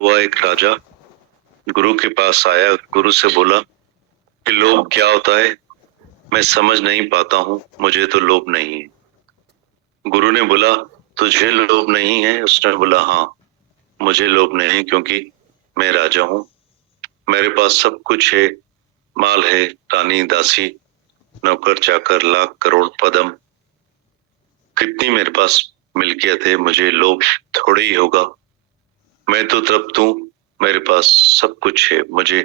हुआ एक राजा गुरु के पास आया। गुरु से बोला कि लोभ क्या होता है, मैं समझ नहीं पाता हूँ, मुझे तो लोभ नहीं है। गुरु ने बोला तुझे लोभ नहीं है? उसने बोला हाँ, मुझे लोभ नहीं, क्योंकि मैं राजा हूँ, मेरे पास सब कुछ है, माल है, रानी दासी, नौकर चाकर, लाख करोड़ पदम, कितनी मेरे पास मिल्कियत है, मुझे लोभ थोड़ी ही होगा। मैं तो तृप्त हूँ, मेरे पास सब कुछ है, मुझे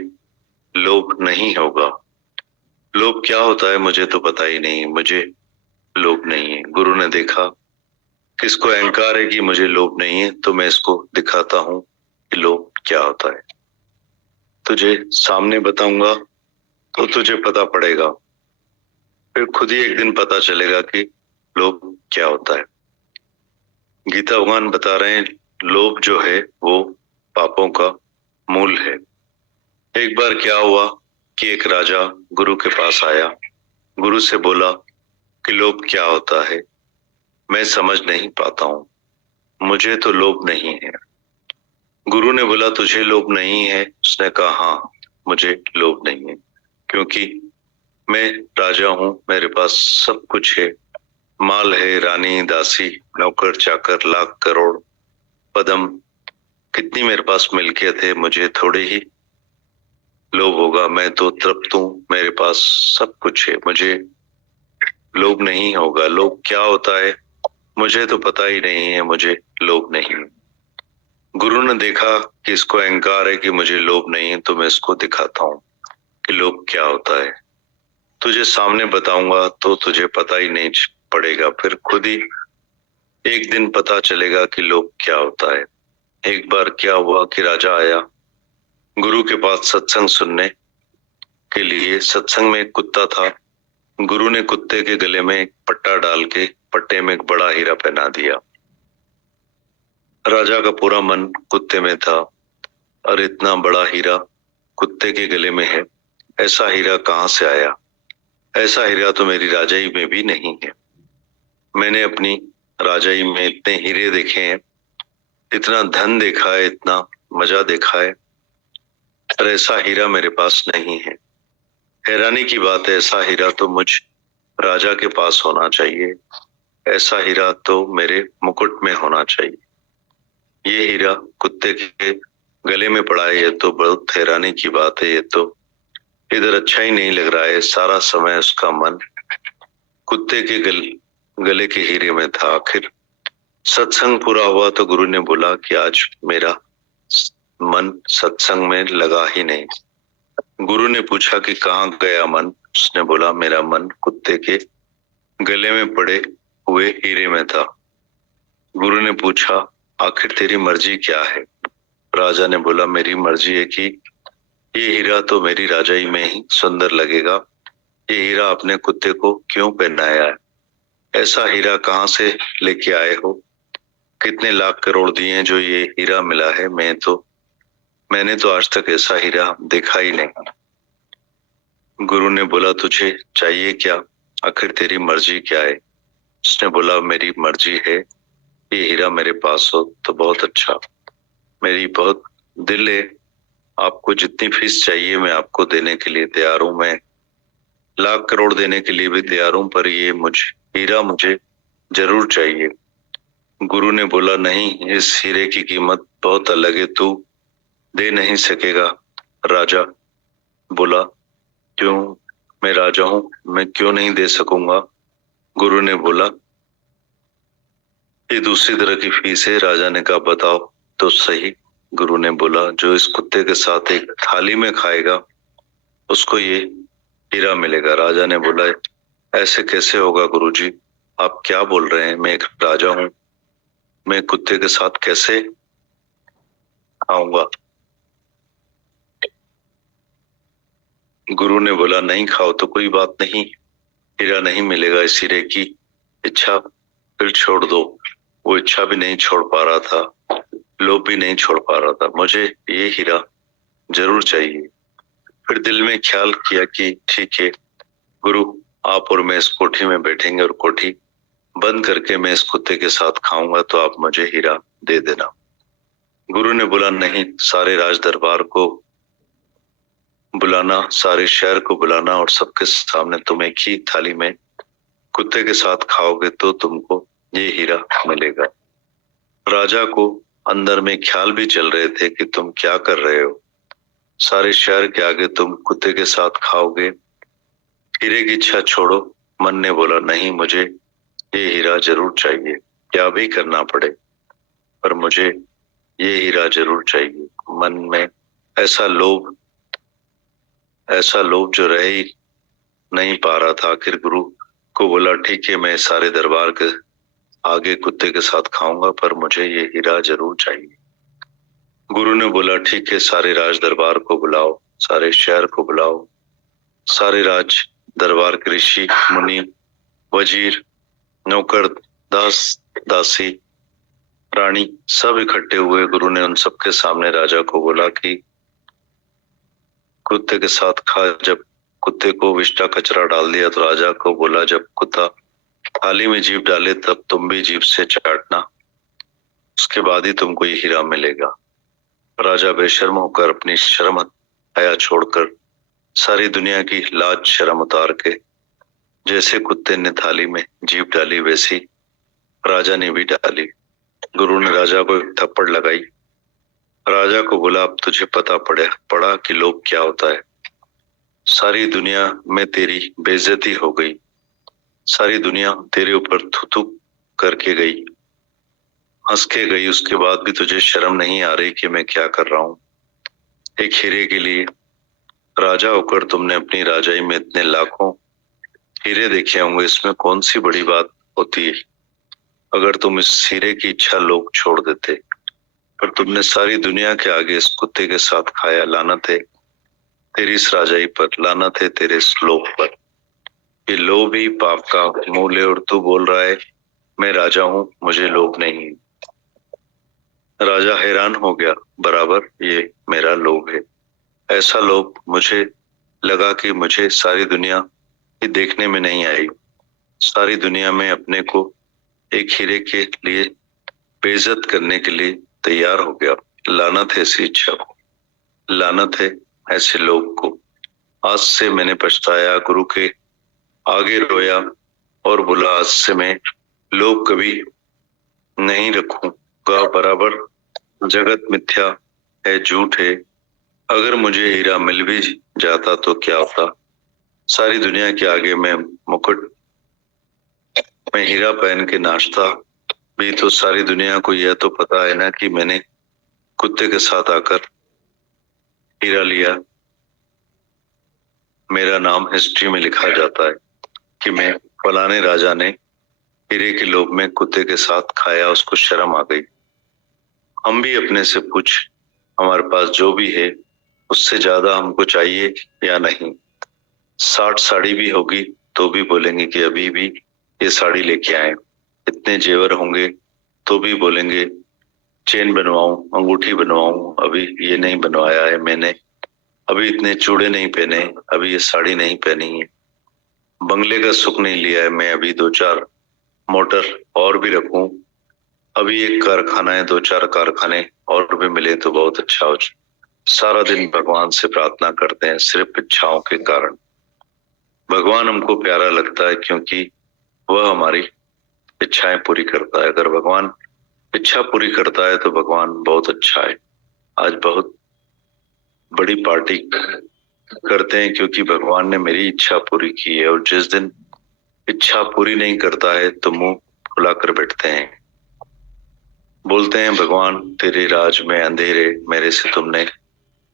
लोभ नहीं होगा। लोभ क्या होता है मुझे तो पता ही नहीं, मुझे लोभ नहीं है। गुरु ने देखा किसको अहंकार है कि मुझे लोभ नहीं है, तो मैं इसको दिखाता हूँ कि लोभ क्या होता है। तुझे सामने बताऊंगा तो तुझे पता पड़ेगा, फिर खुद ही एक दिन पता चलेगा कि लोभ क्या होता है। गीता भगवान बता रहे हैं लोभ जो है वो पापों का मूल है। एक बार क्या हुआ कि एक राजा गुरु के पास आया। गुरु से बोला कि लोभ क्या होता है, मैं समझ नहीं पाता हूँ, मुझे तो लोभ नहीं है। गुरु ने बोला तुझे लोभ नहीं है? उसने कहा हाँ, मुझे लोभ नहीं है, क्योंकि मैं राजा हूँ, मेरे पास सब कुछ है, माल है, रानी दासी, नौकर चाकर, लाख करोड़ पदम, कितनी मेरे पास मिल्कियत है, मुझे थोड़े ही लोभ होगा। मैं तो तृप्त हूँ, मेरे पास सब कुछ है, मुझे लोभ नहीं होगा। लोभ क्या होता है मुझे तो पता ही नहीं है, मुझे लोभ नहीं है। गुरु ने देखा कि इसको अहंकार है कि मुझे लोभ नहीं है, तो मैं इसको दिखाता हूँ कि लोभ क्या होता है। तुझे सामने बताऊंगा तो तुझे पता ही नहीं पड़ेगा, फिर खुद ही एक दिन पता चलेगा कि लोभ क्या होता है। एक बार क्या हुआ कि राजा आया गुरु के पास सत्संग सुनने के लिए। सत्संग में एक कुत्ता था। गुरु ने कुत्ते के गले में एक पट्टा डाल के पट्टे में एक बड़ा हीरा पहना दिया। राजा का पूरा मन कुत्ते में था, और इतना बड़ा हीरा कुत्ते के गले में है, ऐसा हीरा कहाँ से आया? ऐसा हीरा तो मेरी राजाई में भी नहीं है। मैंने अपनी राजाई में इतने हीरे देखे हैं, इतना धन देखा है, इतना मजा देखा है, पर ऐसा हीरा मेरे पास नहीं है। हैरानी की बात है, ऐसा हीरा तो मुझ राजा के पास होना चाहिए, ऐसा हीरा तो मेरे मुकुट में होना चाहिए। ये हीरा कुत्ते के गले में पड़ा है, ये तो बहुत हैरानी की बात है। ये तो इधर अच्छा ही नहीं लग रहा है। सारा समय उसका मन कुत्ते के गले के हीरे में था। आखिर सत्संग पूरा हुआ तो गुरु ने बोला कि आज मेरा मन सत्संग में लगा ही नहीं। गुरु ने पूछा कि कहाँ गया मन? उसने बोला मेरा मन कुत्ते के गले में पड़े हुए हीरे में था। गुरु ने पूछा आखिर तेरी मर्जी क्या है? राजा ने बोला मेरी मर्जी है कि ये हीरा तो मेरी राजाई में ही सुंदर लगेगा, ये हीरा अपने कुत्ते को क्यों पहनाया है? ऐसा हीरा कहाँ से लेके आए हो? कितने लाख करोड़ दिए जो ये हीरा मिला है? मैंने तो आज तक ऐसा हीरा देखा ही नहीं। गुरु ने बोला तुझे चाहिए क्या? आखिर तेरी मर्जी क्या है? उसने बोला मेरी मर्जी है ये हीरा मेरे पास हो तो बहुत अच्छा, मेरी बहुत दिल है, आपको जितनी फीस चाहिए मैं आपको देने के लिए तैयार हूँ, मैं लाख करोड़ देने के लिए भी तैयार हूँ, पर ये हीरा मुझे जरूर चाहिए। गुरु ने बोला नहीं, इस हीरे की कीमत बहुत अलग है, तू दे नहीं सकेगा। राजा बोला क्यों? मैं राजा हूँ, मैं क्यों नहीं दे सकूंगा? गुरु ने बोला ये दूसरी तरह की फीस है। राजा ने कहा बताओ तो सही। गुरु ने बोला जो इस कुत्ते के साथ एक थाली में खाएगा उसको ये हीरा मिलेगा। राजा ने बोला ऐसे कैसे होगा गुरुजी, आप क्या बोल रहे हैं? मैं एक राजा हूँ, मैं कुत्ते के साथ कैसे खाऊंगा? गुरु ने बोला नहीं खाओ तो कोई बात नहीं, हीरा नहीं मिलेगा। इस हीरे की इच्छा फिर छोड़ दो। वो इच्छा भी नहीं छोड़ पा रहा था, लोभ भी नहीं छोड़ पा रहा था, मुझे ये हीरा जरूर चाहिए। फिर दिल में ख्याल किया कि ठीक है गुरु, आप और मैं इस कोठी में बैठेंगे और कोठी बंद करके मैं इस कुत्ते के साथ खाऊंगा, तो आप मुझे हीरा दे देना। गुरु ने बोला नहीं, सारे राज दरबार को बुलाना, सारे शहर को बुलाना और सबके सामने तुम एक ही थाली में कुत्ते के साथ खाओगे तो तुमको ये हीरा मिलेगा। राजा को अंदर में ख्याल भी चल रहे थे कि तुम क्या कर रहे हो, सारे शहर के आगे तुम कुत्ते के साथ खाओगे, हीरे की इच्छा छोड़ो। मन ने बोला नहीं, मुझे ये हीरा जरूर चाहिए, क्या भी करना पड़े पर मुझे ये हीरा जरूर चाहिए। मन में ऐसा लोभ जो रह ही नहीं पा रहा था। आखिर गुरु को बोला ठीक है, मैं सारे दरबार के आगे कुत्ते के साथ खाऊंगा पर मुझे ये हीरा जरूर चाहिए। गुरु ने बोला ठीक है, सारे राज दरबार को बुलाओ, सारे शहर को बुलाओ, सारे राज दरबार के ऋषि मुनि वजीर नौकर दास दासी रानी सब इकट्ठे हुए। गुरु ने उन सबके सामने राजा को बोला कि कुत्ते के साथ खा। जब कुत्ते को विष्टा कचरा डाल दिया तो राजा को बोला जब कुत्ता थाली में जीभ डाले तब तुम भी जीभ से चाटना, उसके बाद ही तुमको ये हीरा मिलेगा। राजा बेशर्म होकर अपनी शर्म हया छोड़कर सारी दुनिया की लाज शर्म उतार के जैसे कुत्ते ने थाली में जीभ डाली वैसी राजा ने भी डाली। गुरु ने राजा को एक थप्पड़ लगाई। राजा को बोला अब तुझे पता पड़ा कि लोभ क्या होता है। सारी दुनिया में तेरी बेइज्जती हो गई, सारी दुनिया तेरे ऊपर थू थू करके गई, हंस के गई, उसके बाद भी तुझे शर्म नहीं आ रही कि मैं क्या कर रहा हूं। एक हीरे के लिए राजा होकर तुमने अपनी राजाई में इतने लाखों हीरे देखे होंगे, इसमें कौन सी बड़ी बात होती है अगर तुम इस हीरे की इच्छा लोग छोड़ देते, पर तुमने सारी दुनिया के आगे इस कुत्ते के साथ खाया। लानत है तेरी इस राजाई पर, लानत है तेरे इस लोभ पर। ये लोभ ही पाप का मूल है और तू बोल रहा है मैं राजा हूं, मुझे लोभ नहीं है। राजा हैरान हो गया, बराबर ये मेरा लोभ है। ऐसा लोभ मुझे लगा कि मुझे सारी दुनिया ही देखने में नहीं आई। सारी दुनिया में अपने को एक हीरे के लिए बेइज्जत करने के लिए तैयार हो गया। लानत है ऐसी इच्छा को, लानत है ऐसे लोग को। आज से मैंने पछताया, गुरु के आगे रोया और बोला आज से मैं लोभ कभी नहीं रखूंगा। बराबर जगत मिथ्या है, झूठ है। अगर मुझे हीरा मिल भी जाता तो क्या होता, सारी दुनिया के आगे मैं मुकुट में हीरा पहन के नाचता भी तो सारी दुनिया को यह तो पता है ना कि मैंने कुत्ते के साथ आकर हीरा लिया। मेरा नाम हिस्ट्री में लिखा जाता है कि मैं फलाने राजा ने हीरे के लोभ में कुत्ते के साथ खाया, उसको शर्म आ गई। हम भी अपने से पूछ, हमारे पास जो भी है उससे ज्यादा हमको चाहिए या नहीं। 60 साड़ी भी होगी तो भी बोलेंगे कि अभी भी ये साड़ी लेके आए। इतने जेवर होंगे तो भी बोलेंगे चेन बनवाऊं, अंगूठी बनवाऊं, अभी ये नहीं बनवाया है मैंने, अभी इतने चूड़े नहीं पहने, अभी ये साड़ी नहीं पहनी है, बंगले का सुख नहीं लिया है मैं, अभी 2-4 मोटर और भी रखूं, अभी एक कारखाना है, 2-4 कारखाने और भी मिले तो बहुत अच्छा हो। सारा दिन भगवान से प्रार्थना करते हैं सिर्फ इच्छाओं के कारण। भगवान हमको प्यारा लगता है क्योंकि वह हमारी इच्छाएं पूरी करता है। अगर भगवान इच्छा पूरी करता है तो भगवान बहुत अच्छा है। आज बहुत बड़ी पार्टी करते हैं क्योंकि भगवान ने मेरी इच्छा पूरी की है, और जिस दिन इच्छा पूरी नहीं करता है तो मुंह फुला कर बैठते हैं, बोलते हैं भगवान तेरे राज में अंधेरे, मेरे से तुमने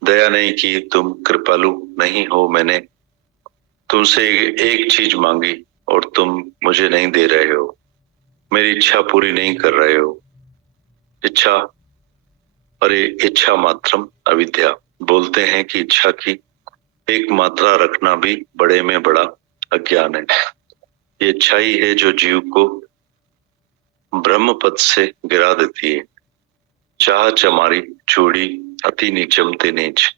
दया नहीं की, तुम कृपालु नहीं हो, मैंने तुमसे एक चीज मांगी और तुम मुझे नहीं दे रहे हो, मेरी इच्छा पूरी नहीं कर रहे हो। इच्छा, अरे इच्छा मात्रम अविद्या, बोलते हैं कि इच्छा की एक मात्रा रखना भी बड़े में बड़ा अज्ञान है। ये इच्छा ही है जो जीव को ब्रह्म पद से गिरा देती है। चाह चमारी चूड़ी अति नीचम ते नीच,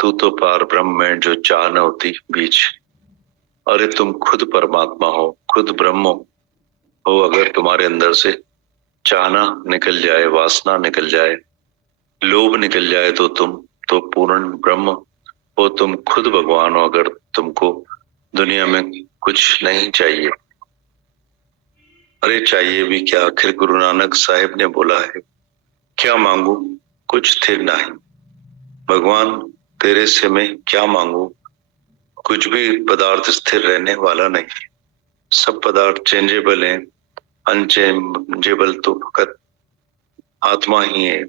तू तो पार ब्रह्म में जो चाह न होती बीच। अरे तुम खुद परमात्मा हो, खुद ब्रह्म हो, अगर तुम्हारे अंदर से चाहना निकल जाए, वासना निकल जाए लोभ निकल जाए तो पूर्ण ब्रह्म हो, तुम खुद भगवान हो। अगर तुमको दुनिया में कुछ नहीं चाहिए, अरे चाहिए भी क्या? आखिर गुरु नानक साहिब ने बोला है, क्या मांगू कुछ स्थिर नहीं। भगवान तेरे से मैं क्या मांगू? कुछ भी पदार्थ स्थिर रहने वाला नहीं। सब पदार्थ चेंजेबल हैं। अनचेंजेबल तो फकत आत्मा ही है।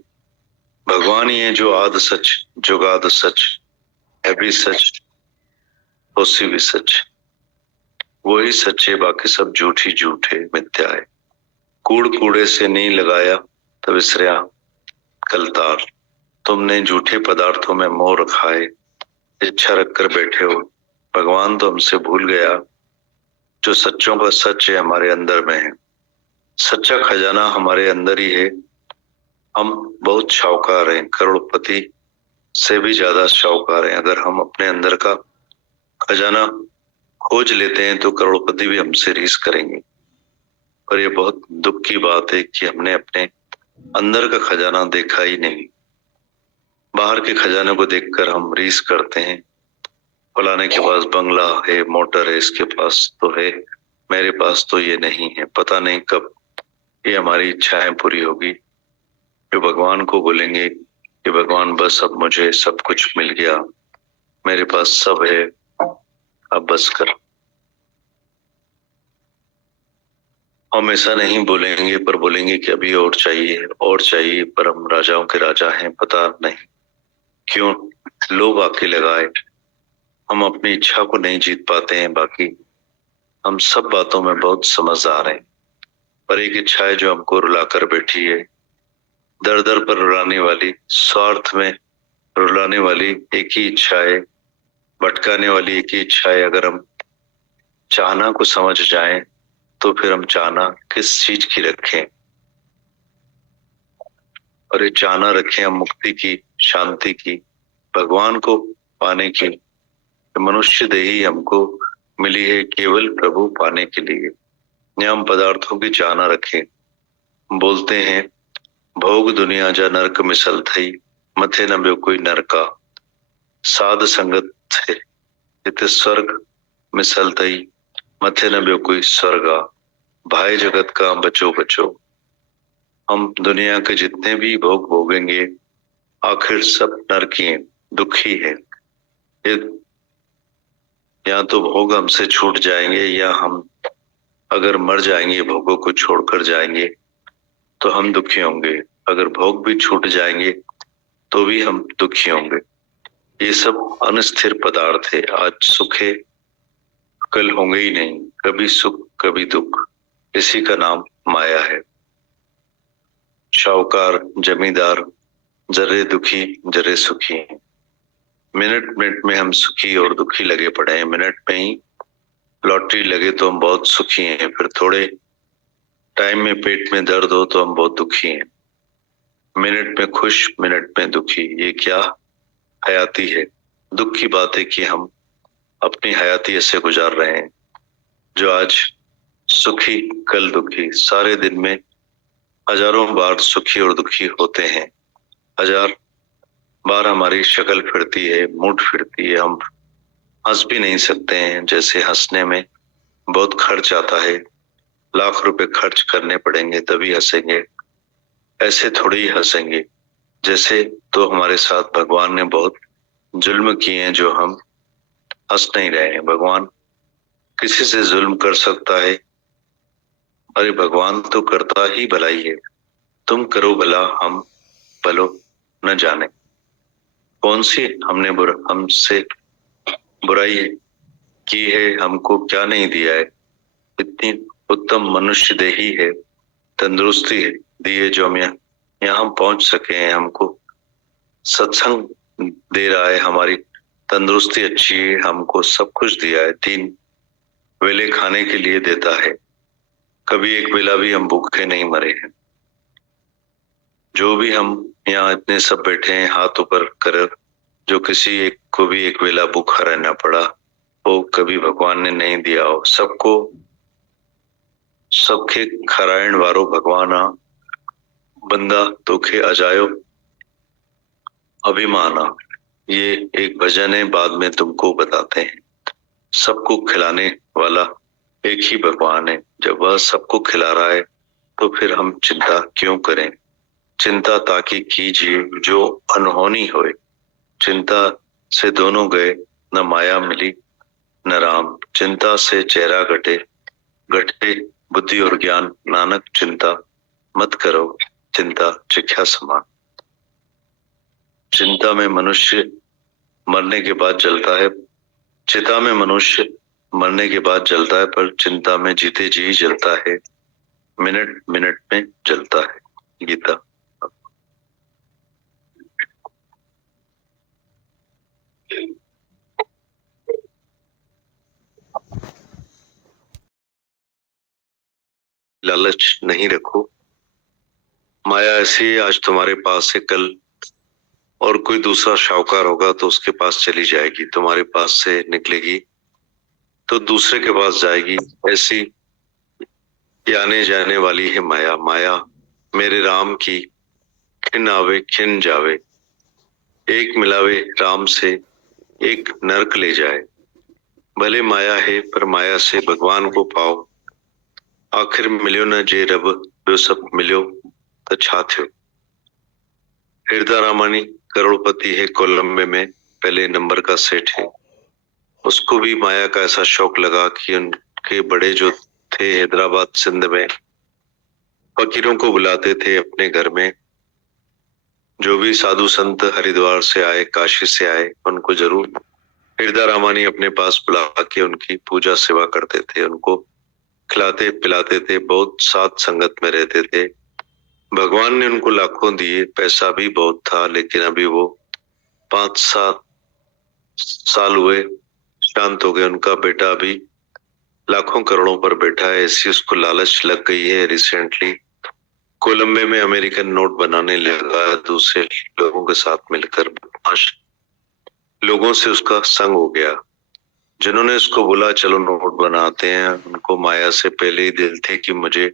भगवान ही है जो आद सच, जुगाद सच, है भी सच, होसी भी सच। वही सच्चे, बाकी सब झूठी झूठे मिथ्या है। कूड़ कूड़े से नहीं लगाया तब इसरिया कलतार। तुमने झूठे पदार्थों में मोह रखा है, इच्छा रखकर बैठे हो। भगवान तो हमसे भूल गया, जो सच्चों का सच है हमारे अंदर में है। सच्चा खजाना हमारे अंदर ही है। हम बहुत शाहूकार हैं, करोड़पति से भी ज्यादा शाहूकार हैं। अगर हम अपने अंदर का खजाना खोज लेते हैं तो करोड़पति भी हमसे रीस करेंगे। पर ये बहुत दुख की बात है कि हमने अपने अंदर का खजाना देखा ही नहीं। बाहर के खजाने को देखकर हम रीस करते हैं, फलाने के पास बंगला है, मोटर है, इसके पास तो है, मेरे पास तो ये नहीं है। पता नहीं कब ये हमारी इच्छाएं पूरी होगी, जो भगवान को बोलेंगे कि भगवान बस अब मुझे सब कुछ मिल गया, मेरे पास सब है, अब बस कर। हम ऐसा नहीं बोलेंगे, पर बोलेंगे कि अभी और चाहिए और चाहिए। पर हम राजाओं के राजा हैं, पता नहीं क्यों लोभ आके लगाए, हम अपनी इच्छा को नहीं जीत पाते हैं। बाकी हम सब बातों में बहुत समझदार हैं, पर एक इच्छा है जो हमको रुला कर बैठी है। दर दर पर रुलाने वाली, स्वार्थ में रुलाने वाली एक ही इच्छा है, भटकाने वाली एक ही इच्छा है। अगर हम चाहना को समझ जाएं तो फिर हम चाहना किस चीज की रखें, और ये चाहना रखें हम मुक्ति की, शांति की, भगवान को पाने की। मनुष्य देही हमको मिली है केवल प्रभु पाने के लिए। या हम पदार्थों की चाहना रखें। बोलते हैं भोग दुनिया जा नरक मिसल थई, मथे न ब्यो कोई नरका। साध संगत थे इत स्वर्ग मिसल थई, मथे न ब्यो कोई स्वर्गा। भाई जगत का बचो बचो। हम दुनिया के जितने भी भोग भोगेंगे आखिर सब नरकी हैं, दुखी है। या तो भोग हमसे छूट जाएंगे, या हम अगर मर जाएंगे, भोगों को छोड़कर जाएंगे तो हम दुखी होंगे। अगर भोग भी छूट जाएंगे तो भी हम दुखी होंगे। ये सब अनस्थिर पदार्थ है। आज सुख है, कल होंगे ही नहीं। कभी सुख कभी दुख, इसी का नाम माया है। शाहूकार जमींदार जरे दुखी जरे सुखी। मिनट मिनट में हम सुखी और दुखी लगे पड़े हैं। मिनट में ही लॉटरी लगे तो हम बहुत सुखी हैं, फिर थोड़े टाइम में पेट में दर्द हो तो हम बहुत दुखी हैं। मिनट में खुश, मिनट में दुखी, ये क्या हयाती है? दुख की बात है कि हम अपनी हयाती ऐसे गुजार रहे हैं, जो आज सुखी कल दुखी। सारे दिन में हजारों बार सुखी और दुखी होते हैं। हजार बार हमारी शक्ल फिरती है, मूड फिरती है। हम हंस भी नहीं सकते हैं, जैसे हंसने में बहुत खर्च आता है, लाख रुपए खर्च करने पड़ेंगे तभी हंसेंगे। ऐसे थोड़ी ही हंसेंगे। जैसे तो हमारे साथ भगवान ने बहुत जुल्म किए हैं, जो हम हंस नहीं रहे हैं। भगवान किसी से जुल्म कर सकता है? अरे भगवान तो करता ही भलाई है। तुम करो भला, हम भलो न जाने। कौन सी हमने हमसे बुराई की है? हमको क्या नहीं दिया है? इतनी उत्तम मनुष्य देही है, तंदुरुस्ती है दी है, जो हम यहाँ पहुंच सके हैं। हमको सत्संग दे रहा है, हमारी तंदुरुस्ती अच्छी है, हमको सब कुछ दिया है। 3 वेले खाने के लिए देता है, कभी एक वेला भी हम भूखे नहीं मरे हैं। जो भी हम यहाँ इतने सब बैठे हैं हाथ ऊपर कर, जो किसी एक को भी एक वेला भूखा रहना पड़ा वो कभी भगवान ने नहीं दिया हो। सबको सबके खरायण वारो भगवान आ, बंदा तोखे अजायो अभिमाना, ये एक भजन है, बाद में तुमको बताते हैं। सबको खिलाने वाला एक ही भगवान है। जब वह सबको खिला रहा है तो फिर हम चिंता क्यों करें? चिंता ताकि कीजिए जो अनहोनी होए। चिंता से दोनों गए, न माया मिली न राम। चिंता से चेहरा घटे, घटे बुद्धि और ज्ञान। नानक चिंता मत करो, चिंता चिख्या समान। चिंता में मनुष्य मरने के बाद जलता है, चिता में मनुष्य मरने के बाद जलता है, पर चिंता में जीते जी जलता है, मिनट मिनट में जलता है। गीता। लालच नहीं रखो। माया ऐसी है, आज तुम्हारे पास से कल और कोई दूसरा शाहूकार होगा तो उसके पास चली जाएगी, तुम्हारे पास से निकलेगी तो दूसरे के पास जाएगी। ऐसी ये आने जाने वाली है माया। माया मेरे राम की, खिन आवे खिन जावे। एक मिलावे राम से, एक नरक ले जाए। भले माया है पर माया से भगवान को पाओ। आखिर मिलियो न जे रब, जो सब मिलियो तो छा थयो। हृदय रामानी करोड़पति है, कोलंबे में पहले नंबर का सेठ है। उसको भी माया का ऐसा शौक लगा कि उनके बड़े जो थे हैदराबाद सिंध में, फकीरों को बुलाते थे अपने घर में। जो भी साधु संत हरिद्वार से आए, काशी से आए, उनको जरूर हृदय रामानी अपने पास बुला के उनकी पूजा सेवा करते थे, उनको खिलाते पिलाते थे, बहुत साथ संगत में रहते थे। भगवान ने उनको लाखों दिए, पैसा भी बहुत था, लेकिन अभी वो 5-7 साल हुए, शांत हो गए। उनका बेटा अभी लाखों करोड़ों पर बैठा है, ऐसी उसको लालच लग गई है। रिसेंटली कोलंबे में अमेरिकन नोट बनाने लगा, दूसरे लोगों के साथ मिलकर बदमाश लोगों से उसका संग हो गया। जिन्होंने उसको बोला चलो नोट बनाते हैं, उनको माया से पहले ही दिल थे कि मुझे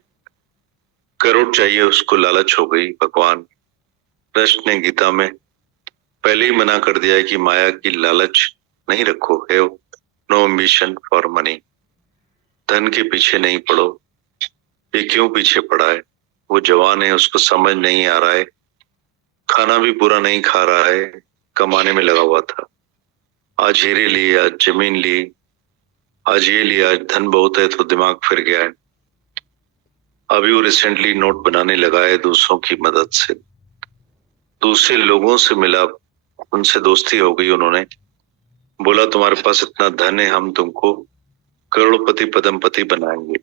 करोड़ चाहिए, उसको लालच हो गई। भगवान कृष्ण ने गीता में पहले ही मना कर दिया है कि माया की लालच नहीं रखो। Have no ambition for money. धन के पीछे नहीं पड़ो। ये क्यों पीछे पड़ा है? वो जवान है, उसको समझ नहीं आ रहा है, खाना भी पूरा नहीं खा रहा है, कमाने में लगा हुआ था। आज हीरे लिए, आज जमीन ली, आज ये लिया, आज धन बहुत है तो दिमाग फिर गया है। अभी वो रिसेंटली नोट बनाने लगा है दूसरों की मदद से। दूसरे लोगों से मिला, उनसे दोस्ती हो गई। उन्होंने बोला तुम्हारे पास इतना धन है, हम तुमको करोड़पति पदमपति बनाएंगे।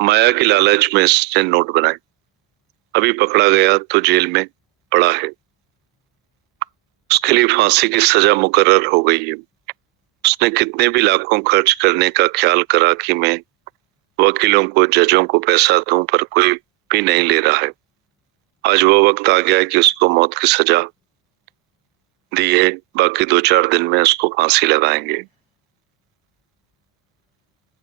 माया की लालच में इसने नोट बनाए। अभी पकड़ा गया तो जेल में पड़ा है। उसके लिए फांसी की सजा मुकर्रर हो गई है। उसने कितने भी लाखों खर्च करने का ख्याल करा कि मैं वकीलों को, जजों को पैसा दूं, पर कोई भी नहीं ले रहा है। आज वो वक्त आ गया है कि उसको मौत की सजा दी है, बाकी 2-4 दिन में उसको फांसी लगाएंगे।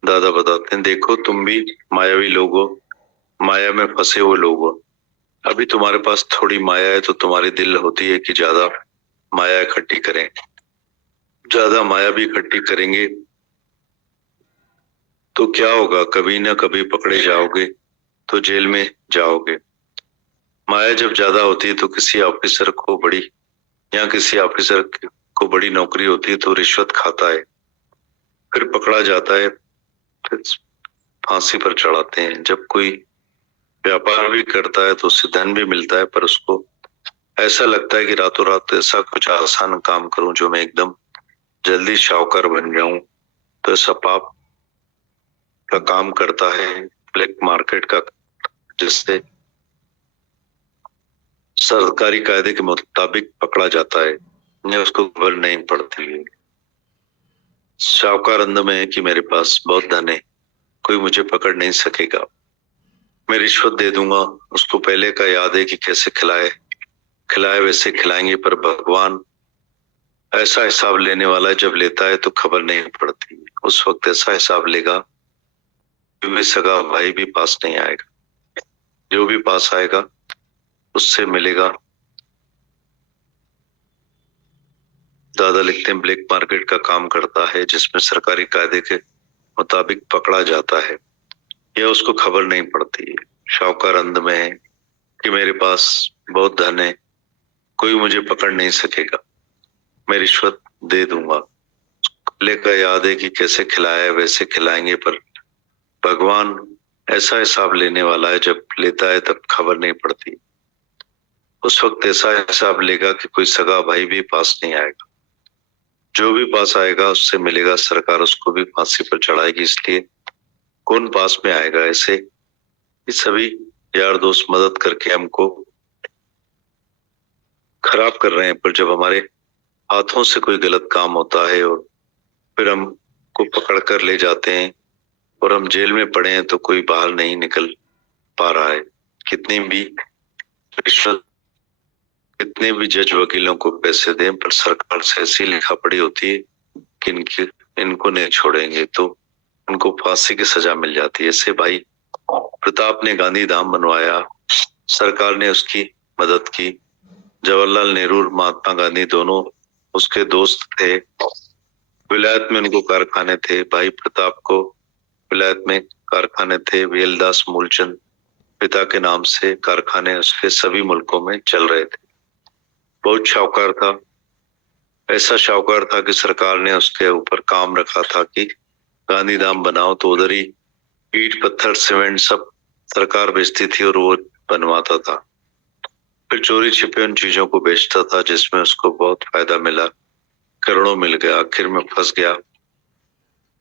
दादा बताते हैं, देखो तुम भी मायावी लोग हो, माया में फंसे हुए लोग हो। अभी तुम्हारे पास थोड़ी माया है तो तुम्हारी दिल होती है कि ज्यादा माया इकट्ठी करें। ज्यादा माया भी इकट्ठी करेंगे तो क्या होगा? कभी ना कभी पकड़े जाओगे तो जेल में जाओगे। माया जब ज्यादा होती है तो किसी ऑफिसर को बड़ी, या किसी ऑफिसर को बड़ी नौकरी होती है तो रिश्वत खाता है, फिर पकड़ा जाता है, फिर फांसी पर चढ़ाते हैं। जब कोई व्यापार भी करता है तो उससे धन भी मिलता है, पर उसको ऐसा लगता है कि रातों रात ऐसा कुछ आसान काम करूं जो मैं एकदम जल्दी शाहूकार बन जाऊं। तो ऐसा पाप का काम करता है, ब्लैक मार्केट का, जिससे सरकारी कायदे के मुताबिक पकड़ा जाता है। या उसको खबर नहीं पड़ती है। शाहूकार अंदर में है कि मेरे पास बहुत धन है, कोई मुझे पकड़ नहीं सकेगा, मैं रिश्वत दे दूंगा। उसको पहले का याद है कि कैसे खिलाए खिलाए वैसे खिलाएंगे, पर भगवान ऐसा हिसाब लेने वाला है, जब लेता है तो खबर नहीं पड़ती। उस वक्त ऐसा हिसाब लेगा कि वे सगा भाई भी पास नहीं आएगा। जो भी पास आएगा उससे मिलेगा दादा लिखते हैं, ब्लैक मार्केट का काम करता है जिसमें सरकारी कायदे के मुताबिक पकड़ा जाता है। यह उसको खबर नहीं पड़ती है। शाहूकार अंध में है कि मेरे पास बहुत धन है, कोई मुझे पकड़ नहीं सकेगा, मैं रिश्वत दे दूंगा। लेकर याद है कि कैसे खिलाया है वैसे खिलाएंगे, पर भगवान ऐसा हिसाब लेने वाला है, जब लेता है तब खबर नहीं पड़ती। उस वक्त ऐसा हिसाब लेगा कि कोई सगा भाई भी पास नहीं आएगा, जो भी पास आएगा उससे मिलेगा, सरकार उसको भी फांसी पर चढ़ाएगी, इसलिए कौन पास में आएगा। ऐसे ये सभी यार दोस्त मदद करके हमको खराब कर रहे हैं, पर जब हमारे हाथों से कोई गलत काम होता है और फिर हमको पकड़ कर ले जाते हैं और हम जेल में पड़े हैं, तो कोई बाहर नहीं निकल पा रहा है। कितनी भी रिश्वत, कितने भी जज वकीलों को पैसे दें, पर सरकार से ऐसी लिखा पड़ी होती है कि इनको नहीं छोड़ेंगे, तो उनको फांसी की सजा मिल जाती है। ऐसे भाई प्रताप ने गांधी धाम बनवाया, सरकार ने उसकी मदद की। जवाहरलाल नेहरू और महात्मा गांधी दोनों उसके दोस्त थे। विलायत में उनको कारखाने थे। भाई प्रताप को विलायत में कारखाने थे। वेलदास मूलचंद पिता के नाम से कारखाने उसके सभी मुल्कों में चल रहे थे। बहुत शाहूकार था। ऐसा शाहूकार था कि सरकार ने उसके ऊपर काम रखा था कि गांधी धाम बनाओ, तो उधर ही ईंट पत्थर सीमेंट सब सरकार बेचती थी और वो बनवाता था। फिर चोरी छिपे उन चीजों को बेचता था जिसमें उसको बहुत फायदा मिला, करोड़ों मिल गया, आखिर में फंस गया।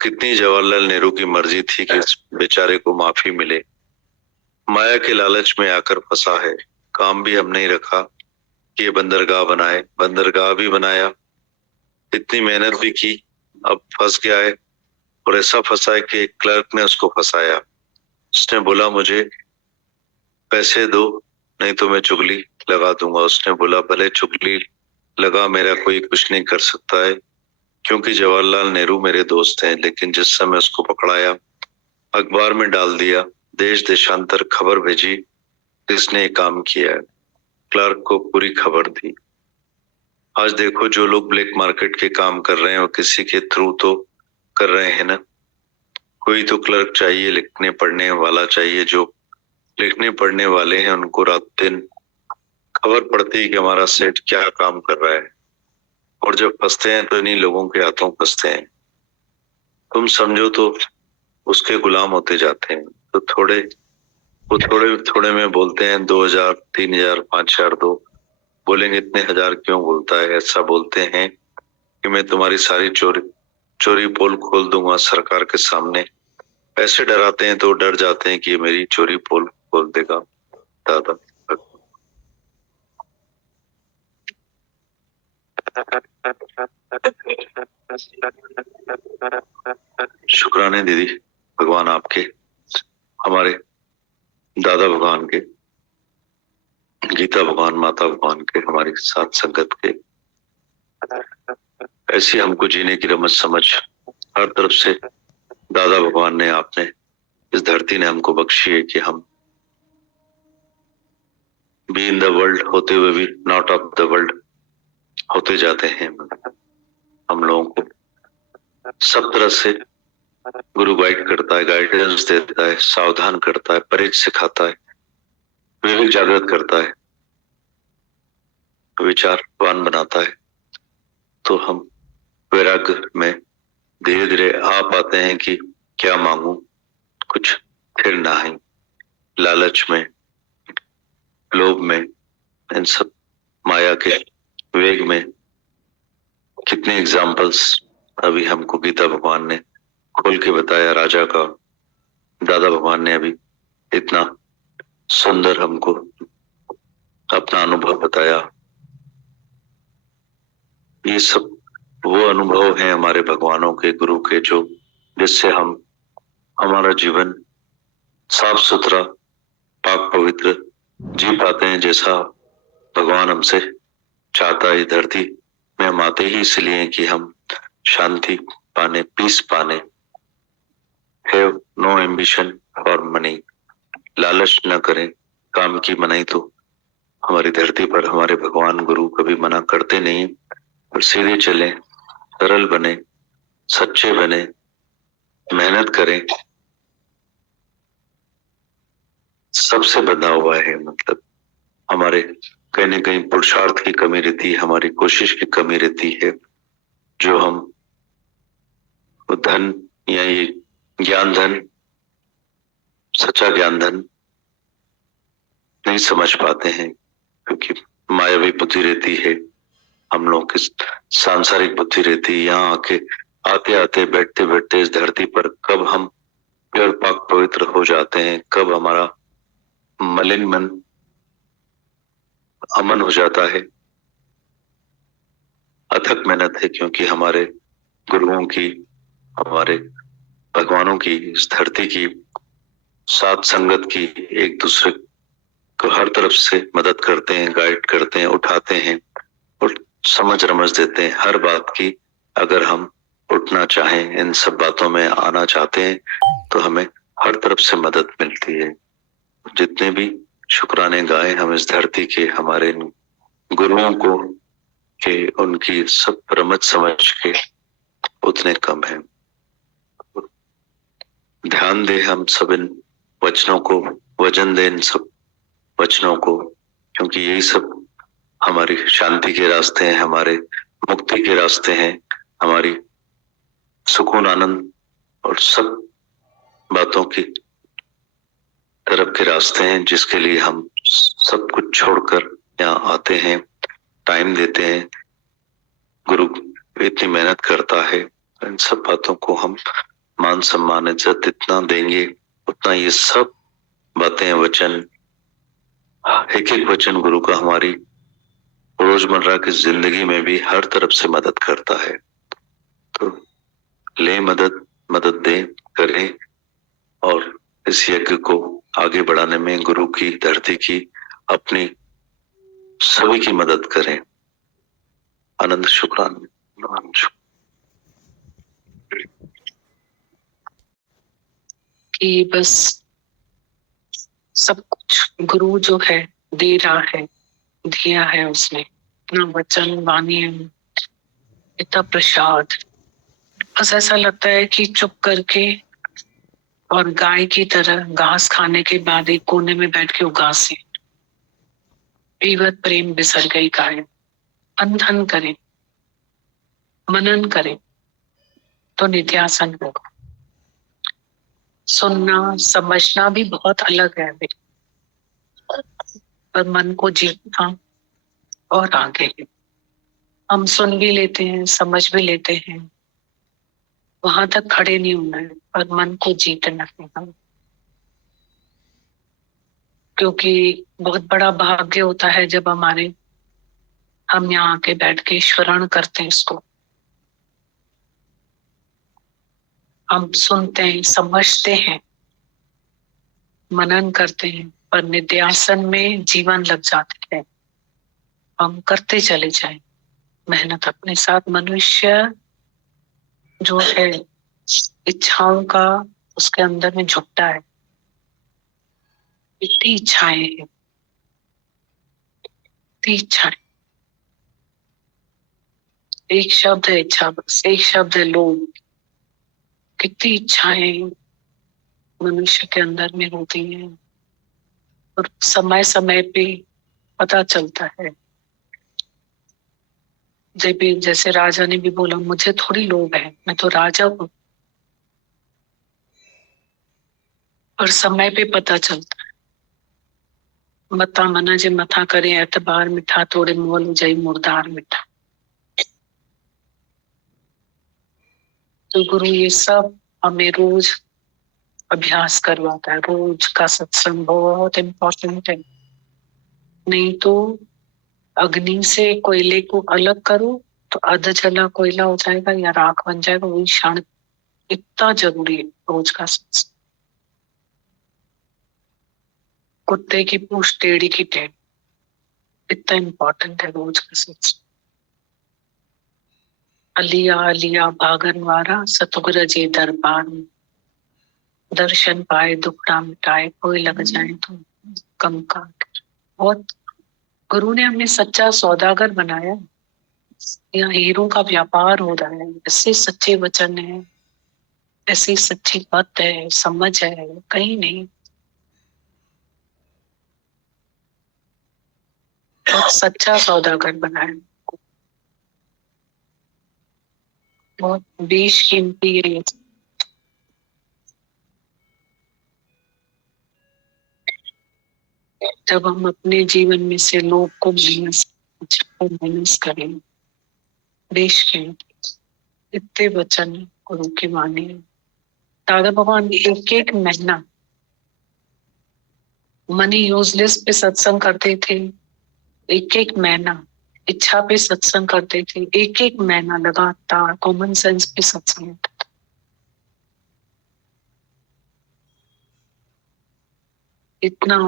कितनी जवाहरलाल नेहरू की मर्जी थी कि इस बेचारे को माफी मिले, माया के लालच में आकर फंसा है। काम भी हम नहीं रखा कि ये बंदरगाह बनाए, बंदरगाह भी बनाया, इतनी मेहनत भी की, अब फंस गया है। और ऐसा फंसा है कि एक क्लर्क ने उसको फंसाया। उसने बोला मुझे पैसे दो नहीं तो मैं चुगली लगा दूंगा। उसने बोला भले चुगली लगा, मेरा कोई कुछ नहीं कर सकता है, क्योंकि जवाहरलाल नेहरू मेरे दोस्त हैं। लेकिन जिस समय उसको पकड़ाया, अखबार में डाल दिया, देश देशांतर खबर भेजी, किसने काम किया है, क्लर्क को पूरी खबर दी। आज देखो जो लोग ब्लैक मार्केट के काम कर रहे हैं वो किसी के थ्रू तो कर रहे हैं ना। कोई तो क्लर्क चाहिए, लिखने पढ़ने वाला चाहिए। जो लिखने पढ़ने वाले हैं उनको रात दिन खबर पड़ती है कि हमारा सेठ क्या काम कर रहा है, और जब फंसते हैं तो इन्हीं लोगों के हाथों फंसते हैं। तुम समझो तो उसके गुलाम होते जाते हैं। तो वो थोड़े थोड़े में बोलते हैं 2000 3000 5000 दो। बोलेंगे इतने हजार क्यों बोलता है? ऐसा बोलते हैं कि मैं तुम्हारी सारी चोरी पोल खोल दूंगा सरकार के सामने। ऐसे डराते हैं तो डर जाते हैं कि ये मेरी चोरी पोल खोल देगा। दादा शुक्राने दीदी, भगवान आपके, हमारे दादा भगवान के, गीता भगवान, माता भगवान के, हमारी साथ संगत के। ऐसी हमको जीने की रमत समझ हर तरफ से दादा भगवान ने, आपने, इस धरती ने हमको बख्शी है कि हम बी इन द वर्ल्ड होते हुए भी नॉट ऑफ द वर्ल्ड होते जाते हैं। हम लोगों को सब तरह से गुरु गाइड करता है, गाइडेंस देता है, सावधान करता है, परहेज सिखाता है, विवेक जागृत करता है, विचारवान बनाता है। तो हम वैराग्य में धीरे धीरे आ पाते हैं कि क्या मांगू, कुछ फिर ना ही लालच में, लोभ में, इन सब माया के वेग में। कितने एग्जाम्पल्स अभी हमको गीता भगवान ने खोल के बताया, राजा का दादा भगवान ने अभी इतना सुंदर हमको अपना अनुभव बताया। ये सब वो अनुभव हैं हमारे भगवानों के, गुरु के, जो जिससे हम हमारा जीवन साफ सुथरा, पाक पवित्र जी पाते हैं, जैसा भगवान हमसे चाहता है। धरती में हम आते ही इसलिए कि हम शांति पाने, पीस पाने। Have no ambition for money, लालच न करें काम की मनाई। तो हमारी धरती पर हमारे भगवान गुरु कभी मना करते नहीं, और सीधे चले, सरल बने, सच्चे बने, मेहनत करें। सबसे बंधा हुआ है, मतलब हमारे कहीं न कहीं पुरुषार्थ की कमी रहती है, हमारी कोशिश की कमी रहती है, जो हम वो धन या ये ज्ञान धन, सच्चा ज्ञान धन नहीं समझ पाते हैं, क्योंकि मायावी बुद्धि रहती है, हम लोग की सांसारिक बुद्धि रहती है। यहाँ आके आते आते बैठते बैठते इस धरती पर कब हम प्योर पाक पवित्र हो जाते हैं, कब हमारा मलिन मन अमन हो जाता है। अथक मेहनत है, क्योंकि हमारे गुरुओं की, हमारे भगवानों की, इस धरती की साथ संगत की, एक दूसरे को हर तरफ से मदद करते हैं, गाइड करते हैं, उठाते हैं और समझ रमझ देते हैं हर बात की। अगर हम उठना चाहें, इन सब बातों में आना चाहते हैं, तो हमें हर तरफ से मदद मिलती है। जितने भी शुक्राने गाए हम इस धरती के, हमारे गुरुओं को, के उनकी सब रमज समझ के उतने कम है। ध्यान दे हम सब इन वचनों को, वजन दे इन सब वचनों को, क्योंकि यही सब हमारी शांति के रास्ते हैं, हमारे मुक्ति के रास्ते हैं, हमारी सुकून आनंद और सब बातों की तरफ के रास्ते हैं, जिसके लिए हम सब कुछ छोड़कर यहाँ आते हैं, टाइम देते हैं। गुरु इतनी मेहनत करता है, इन सब बातों को हम मान सम्मान इज्जत इतना देंगे, उतना ये सब बातें, वचन, एक एक वचन गुरु का हमारी रोजमर्रा की जिंदगी में भी हर तरफ से मदद करता है। तो ले मदद, मदद दे, करें और इस यज्ञ को आगे बढ़ाने में गुरु की, धरती की, अपनी सभी की मदद करें। आनंद शुक्रान। कि बस सब कुछ गुरु जो है दे रहा है, दिया है उसने, इतना वचन, वाणी, इतना प्रसाद। बस ऐसा लगता है कि चुप करके और गाय की तरह घास खाने के बाद एक कोने में बैठ के उगासे। पीवत प्रेम बिसर गई गाय। अंधन करे, मनन करे तो निध्यासन होगा। सुनना समझना भी बहुत अलग है, पर मन को जीतना और आगे। हम सुन भी लेते हैं, समझ भी लेते हैं, वहां तक खड़े नहीं होना है, पर मन को जीतना है हम। क्योंकि बहुत बड़ा भाग्य होता है जब हम यहाँ आके बैठ के श्रवण करते हैं इसको, हम सुनते हैं, समझते हैं, मनन करते हैं, पर निध्यासन में जीवन लग जाते हैं। हम करते चले जाएं मेहनत अपने साथ। मनुष्य जो है इच्छाओं का उसके अंदर में झुकता है, इतनी इच्छाएं हैं, इतनी इच्छाएं। एक शब्द है इच्छा, बस एक शब्द है लोभ। कितनी इच्छाएं मनुष्य के अंदर में होती हैं, और समय समय पे पता चलता है। जैसे राजा ने भी बोला, मुझे थोड़ी लोभ है, मैं तो राजा हूं। और समय पे पता चलता है। मता मना जे मथा करे एतबार मिठा, थोड़े मोल जाई मुर्दार मिठा। तो गुरु ये सब हमें रोज अभ्यास करवाता है। रोज का सत्संग बहुत इम्पोर्टेंट है। नहीं तो अग्नि से कोयले को अलग करो तो अध जला कोयला हो जाएगा या राख बन जाएगा, वही क्षण। इतना जरूरी है रोज का सत्संग। कुत्ते की पूंछ टेढ़ी की टेढ़, इतना इम्पोर्टेंट है रोज का सत्संग। अलिया अलिया भागन वारा, सतगुरु जी दरबार में दर्शन पाए दुखड़ा मिटाए, कोई लग जाए तो कम काट। बहुत गुरु ने हमें सच्चा सौदागर बनाया। यहाँ हीरों का व्यापार हो रहा है। ऐसे सच्चे वचन है, ऐसी सच्ची बात है, समझ है, कहीं नहीं। बहुत सच्चा सौदागर बना है, बहुत बेशकीमती है। जब हम अपने जीवन में से लोग को माइनस करें, बेशकीमती इतने वचन गुरु के माने। दादा भगवान एक एक महीना मनी यूजलेस पे सत्संग करते थे, एक एक महीना इच्छा पे सत्संग करते थे, एक एक महीना लगातार कॉमन सेंस पे सत्संग। इतना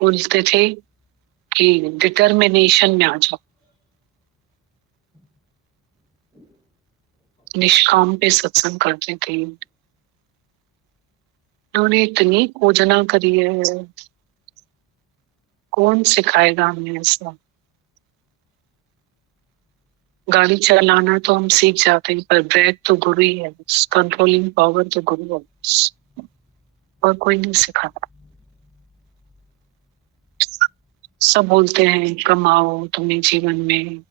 बोलते थे कि डिटर्मिनेशन में आ जाओ, निष्काम पे सत्संग करते थे। उन्होंने इतनी खोजना करी है, कौन सिखाएगा हमें ऐसा। गाड़ी चलाना तो हम सीख जाते हैं, पर ब्रेक तो गुरु ही है, कंट्रोलिंग पावर तो गुरु है, और कोई नहीं सिखाता। सब बोलते हैं कमाओ, तुम्हें जीवन में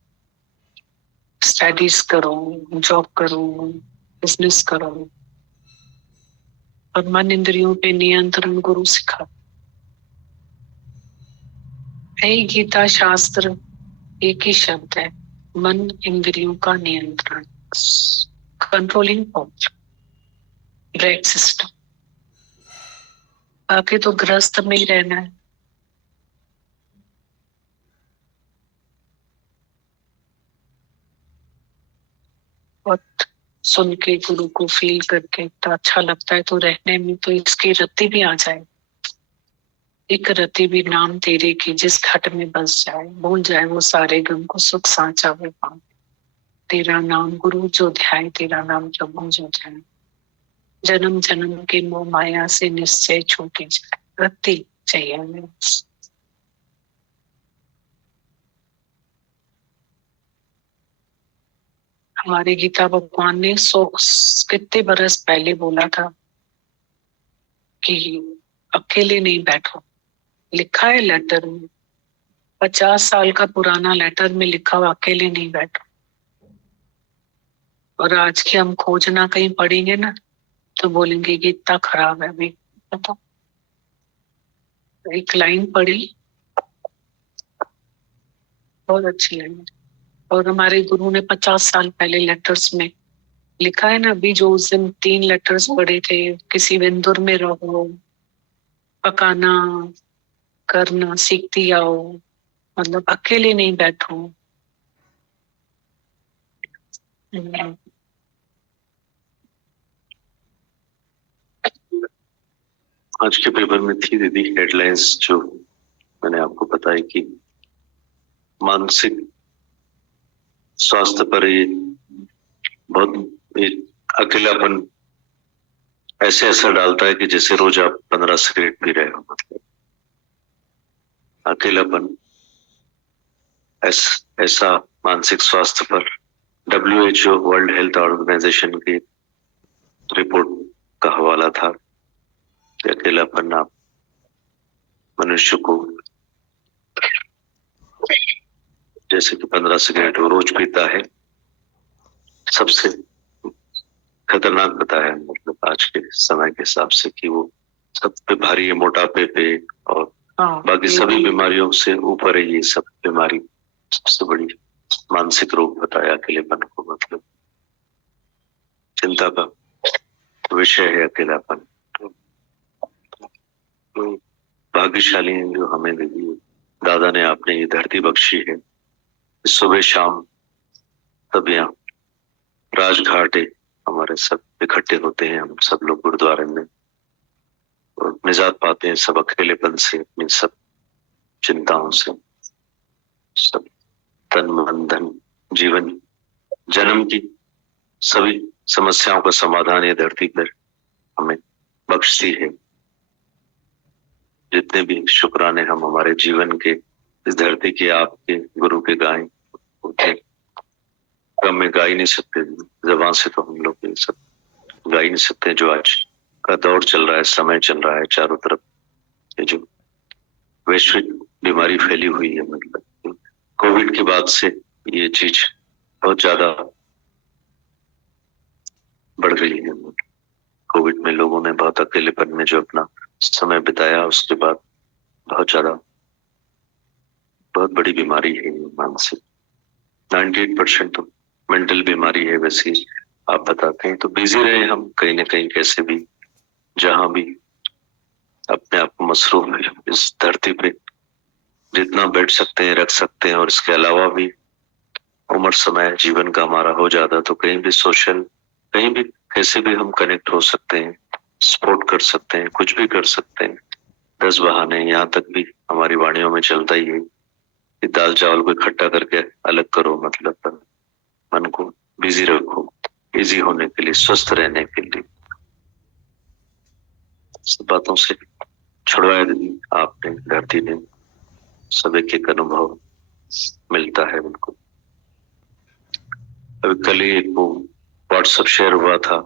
स्टडीज करो, जॉब करो, बिजनेस करो, और मन इंद्रियों पे नियंत्रण गुरु सिखा है। गीता शास्त्र एक ही शब्द है, मन इंद्रियों का नियंत्रण, कंट्रोलिंग पावर, ब्रेक सिस्टम। बाकी तो ग्रस्त में ही रहना है। बहुत सुन के गुरु को फील करके इतना अच्छा लगता है, तो रहने में तो इसकी रत्ती भी आ जाए। एक रत्ती भी नाम तेरे की जिस घट में बस जाए, भूल जाए वो सारे गम को सुख साचा में पाए। तेरा नाम गुरु जो ध्याय, तेरा नाम प्रभु जो ध्याय, जन्म जन्म के मोह माया से निश्चय छूटे जाए। रत्ती चाहिए हमें। हमारे गीता भगवान ने कितने बरस पहले बोला था कि अकेले नहीं बैठो। लिखा है लेटर में, 50 साल का पुराना लेटर में लिखा हुआ, अकेले नहीं बैठो। और आज की हम खोजना कहीं पढ़ेंगे ना, तो बोलेंगे कि इतना खराब है अभी। बताओ, एक लाइन पढ़ी, बहुत अच्छी लाइन, और हमारे गुरु ने 50 साल पहले लेटर्स में लिखा है ना। अभी जो उस दिन 3 लेटर्स पढ़े थे, किसी विंदुर में रहो, पकाना करना सीखती आओ, मतलब अकेले नहीं बैठो। आज के पेपर में थी दीदी हेडलाइंस, जो मैंने आपको बताई कि मानसिक स्वास्थ्य पर ये बहुत अकेलापन ऐसे असर डालता है कि जैसे रोज आप 15 सिगरेट पी रहे हो। मतलब अकेलापन ऐसा मानसिक स्वास्थ्य पर WHO वर्ल्ड हेल्थ ऑर्गेनाइजेशन की रिपोर्ट का हवाला था कि अकेलापन आप मनुष्य को, जैसे कि 15 सिगरेट वो रोज पीता है, सबसे खतरनाक बताया। मतलब आज के समय के हिसाब से कि वो सब पे भारी है, मोटापे पे और बाकी सभी बीमारियों से ऊपर है। ये सब बीमारी सबसे बड़ी मानसिक रोग बताया अकेलेपन को। मतलब चिंता का विषय है अकेलापन। तो भाग्यशाली हैं जो हमें दीदी दादा ने आपने ये धरती बख्शी है। सुबह शाम सब यहाँ राजघाट है, हमारे सब इकट्ठे होते हैं, हम सब लोग गुरुद्वारे में, और निजात पाते हैं सब अकेलेपन से, अपनी सब चिंताओं से, सब तन मन धन जीवन जन्म की सभी समस्याओं का समाधान ये धरती पर हमें बख्शती है। जितने भी शुक्राने हम हमारे जीवन के इस धरती के आपके गुरु के गाएं उतने कम में गा ही नहीं सकते। जबान से तो हम लोग ये सब गा ही नहीं सकते। जो आज का दौर चल रहा है, समय चल रहा है, चारों तरफ ये जो वैश्विक बीमारी फैली हुई है, मतलब कोविड के बाद से ये चीज बहुत ज्यादा बढ़ गई है। कोविड में लोगों ने बहुत अकेलेपन में जो अपना समय बिताया, उसके बाद बहुत ज्यादा बहुत बड़ी बीमारी है ये मानसिक। 98% तो मेंटल बीमारी है। वैसे आप बताते हैं तो बिजी रहे हम कहीं ना कहीं, कैसे भी जहां भी अपने आप को मसरूफ इस धरती पे जितना बैठ सकते हैं रख सकते हैं। और इसके अलावा भी उम्र समय जीवन का हमारा हो जाता तो कहीं भी सोशल, कहीं भी कैसे भी हम कनेक्ट हो सकते हैं, सपोर्ट कर सकते हैं, कुछ भी कर सकते हैं। 10 बहाने यहाँ तक भी हमारी वाणियों में चलता ही है कि दाल चावल को इकट्ठा करके अलग करो, मतलब पर मन को बिजी रखो, इजी होने के लिए, स्वस्थ रहने के लिए। सब बातों से छुड़वाए आपने, धरती ने, सब एक अनुभव मिलता है उनको। अभी कल ही एक वो व्हाट्सएप शेयर हुआ था,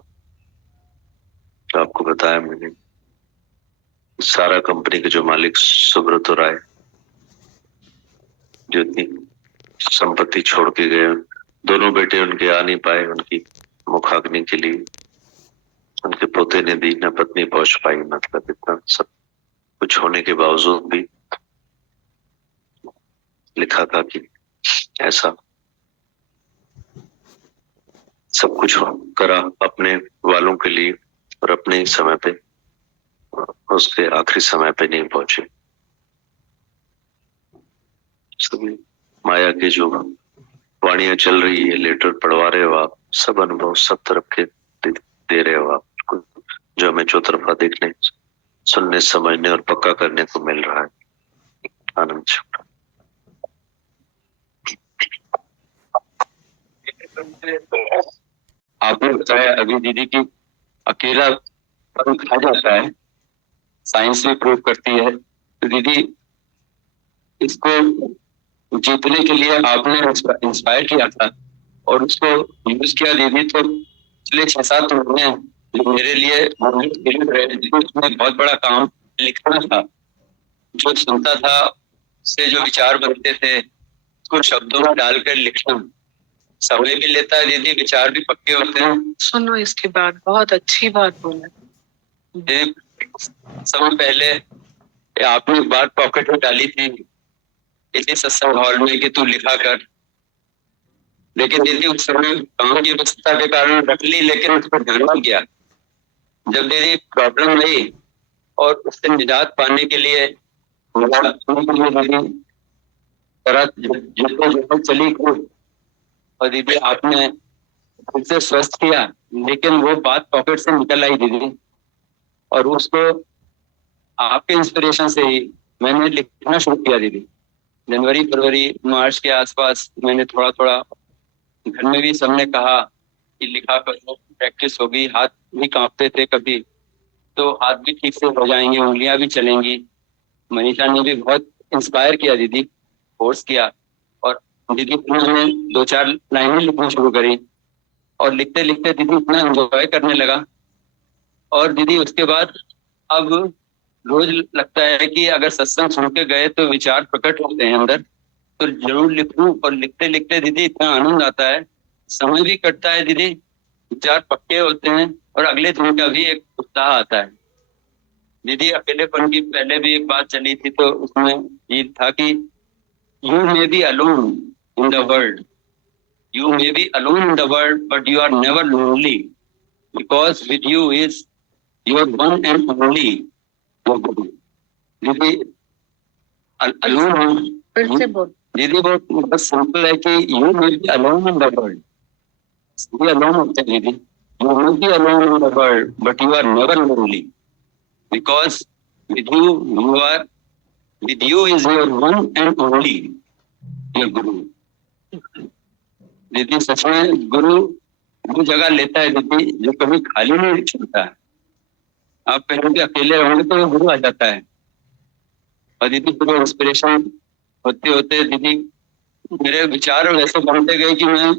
तो आपको बताया मैंने, सारा कंपनी के जो मालिक सुब्रत राय, जो इतनी संपत्ति छोड़ के गए, दोनों बेटे उनके आ नहीं पाए उनकी मुखाग्नि के लिए, उनके पोते ने दी, न पत्नी पहुंच पाई। मतलब इतना सब कुछ होने के बावजूद भी लिखा था कि ऐसा सब कुछ करा अपने वालों के लिए और अपने ही समय पे, उसके आखिरी समय पे नहीं पहुंचे। सभी माया के जो वाणियां चल रही है, लेटर पढ़वा रहे हो आप, सब अनुभव सब तरफ के दे रहे हो आप, जो हमें चौतरफा देखने, सुनने, समझने और पक्का करने को मिल रहा है। आनंद शुक्र। आपने बताया अभी दीदी की अकेला खा जाता है, साइंस भी प्रूव करती है। तो दीदी इसको जीतने के लिए आपने इंस्पायर किया था और उसको यूज किया दीदी। तो पिछले 6-7 महीने मेरे लिए उसमें बहुत बड़ा काम लिखना था। जो सुनता था उससे जो विचार बनते थे उसको शब्दों में डालकर लिखना समय भी लेता है दीदी, विचार भी पक्के होते हैं। सुनो इसके बाद, बहुत अच्छी बात बोला। समय पहले आपने एक बात पॉकेट में डाली थी इसी सत्संग हॉल में कि तू लिखा कर, लेकिन दीदी उस समय काम की व्यस्तता के कारण रख ली, लेकिन उस पर ध्यान नहीं किया। जब दीदी प्रॉब्लम आई और उससे निजात पाने के लिए दीदी चली और दीदी आपने उससे स्वस्थ किया, लेकिन वो बात पॉकेट से निकल आई दीदी। और उसको आपके इंस्पिरेशन से ही मैंने लिखना शुरू किया दीदी। जनवरी फरवरी मार्च के आसपास मैंने थोड़ा थोड़ा, घर में भी सबने कहा कि लिखा करो, प्रैक्टिस होगी। हाथ भी कांपते थे कभी, तो हाथ भी ठीक से हो जाएंगे, उंगलियां भी चलेंगी। मनीषा ने भी बहुत इंस्पायर किया दीदी, फोर्स किया। और दीदी मैंने 2-4 लाइनें लिखना शुरू करी और लिखते लिखते दीदी इतना एंजॉय करने लगा। और दीदी उसके बाद अब रोज लगता है कि अगर सत्संग सुन के गए तो विचार प्रकट होते हैं अंदर, तो जरूर लिखूं। और लिखते लिखते दीदी इतना आनंद आता है, समय भी कटता है दीदी, विचार पक्के होते हैं और अगले दिन का भी एक उत्साह आता है। दीदी अकेलेपन की पहले भी एक बात चली थी, तो उसमें ये था कि you may be alone in the world, you may be alone in the world, but you are never lonely, because with you is your one and only Guru. दीदी alone, फिर से बोल। दीदी बहुत सिंपल है कि you may be alone in the world, ये alone होते हैं दीदी। You may be alone in the world, but you are never lonely, because with you is your one and only your Guru. दीदी सच में गुरु वो जगह लेता है दीदी जो कभी खाली नहीं छोड़ता है। आप कहीं भी अकेले रहोगे तो वो गुरु आ जाता है। और दीदी फिर इंस्पिरेशन होते होते दीदी मेरे विचार वैसे बनते गए कि मैं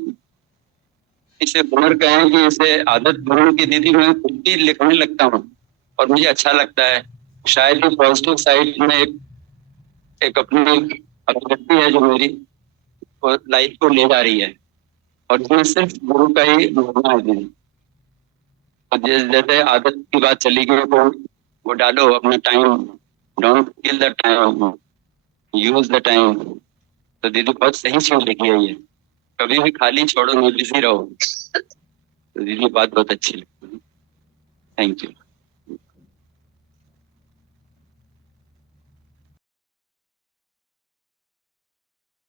इसे हुनर कहें कि इसे आदत बनने की दीदी मैं खुद भी लिखने लगता हूँ और मुझे अच्छा लगता है। शायद ये पॉजिटिव साइड में एक अपनी अभिव्यक्ति है जो मेरी लाइफ को ले जा रही है और इसमें सिर्फ गुरु का ही होना है दीदी। और जैसे आदत की बात चली गई तो वो डालो अपना time, don't kill the time, use the time. तो दीदी बहुत सही चीज लिखी है ये, कभी भी खाली छोड़ो नहीं, बिजी रहो। तो दीदी बात बहुत अच्छी लगी। Thank you.